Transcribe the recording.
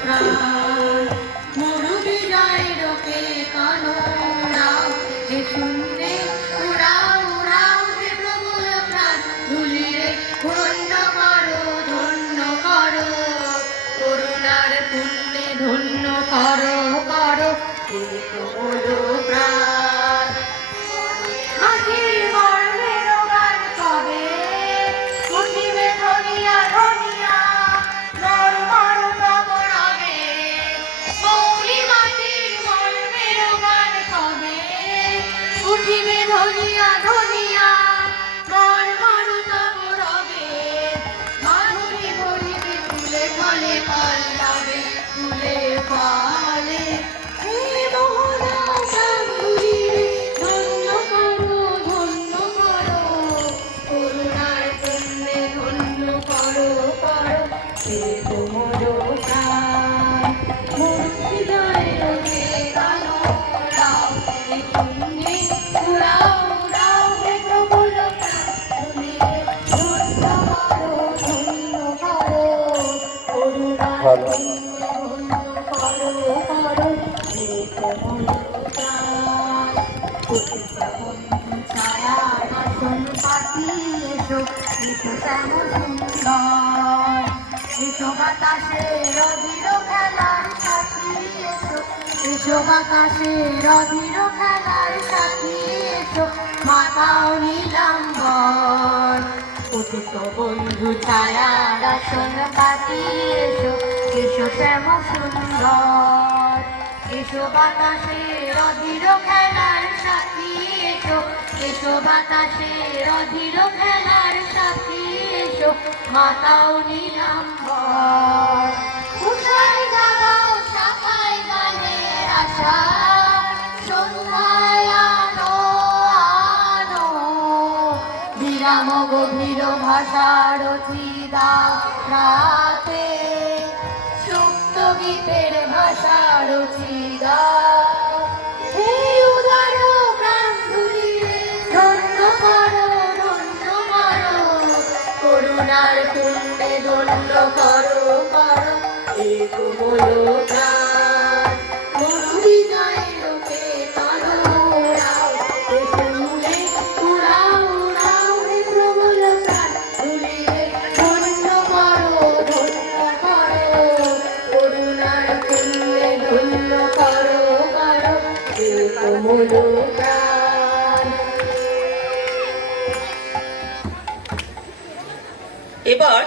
প্রাণ মরু বিজয় রোকে কানো রাও হে শূন্যে উড়াও উড়াও হে প্রবল প্রাণ ধুলিরে ধন্য করো করুণার পুণ্যে ধন্য করো হে প্রবল প্রাণ মাটির গর্ভের গান কবে উঠিবে ধনিয়া ধনিয়া নর মর তব রবে মৌলি মাটির গর্ভের গান কবে উঠিবে ধনিয়া ধনিয়া নর মর তব রবে মাধুরী ভরিবে ফুলে ফলে পল্লবে ফুলে ফলে হে মোহনা চাঁদুরিরে ধন্য করো করুণার পুণ্যে ধন্য করো হে কোমল প্রাণ মূর্তি জয় রোগে কানো রাও হে শূন্যে উড়াও উড়াও হে প্রবল প্রাণ ধুলিরে ধন্য করো করুণার পুণ্যে ধন্য করো হে কোমল প্রাণ ছায়া আসন পাতি এসো এসো শ্যাম সুন্দর এসো বাতাসের অধীর খেলার সাথী এসো বাতাসের অধীর খেলার সাথী এসো মাতাও নীলাম্বর অতীত বন্ধু ছায়ার আসন পাতি এসো এসো শ্যাম সুন্দর এসো বাতাসের অধীর খেলার সাথী এসো বাতাসের অধীর খেলার সাথী এসো মাতাও নীলাম্বর উষায় জাগাও শাখায় গানের আশা সন্ধ্যায় আনো আনো বিরাম গভীর ভাষার চিদা রাতে সুপ্ত গীতের ভাষার চিদা হে উদার প্রাণ ধুলিরে ধন্য করো করুণার পুণ্যে ধন্য করো হে কোমল প্রাণ মরু বিজয় রোকে কানো রাও হে শূন্যে উড়াও উড়াও হে প্রবল প্রাণ ধুলিরে ধন্য করো করুণার পুণ্যে ধন্য করো হে কোমল প্রাণ। এবার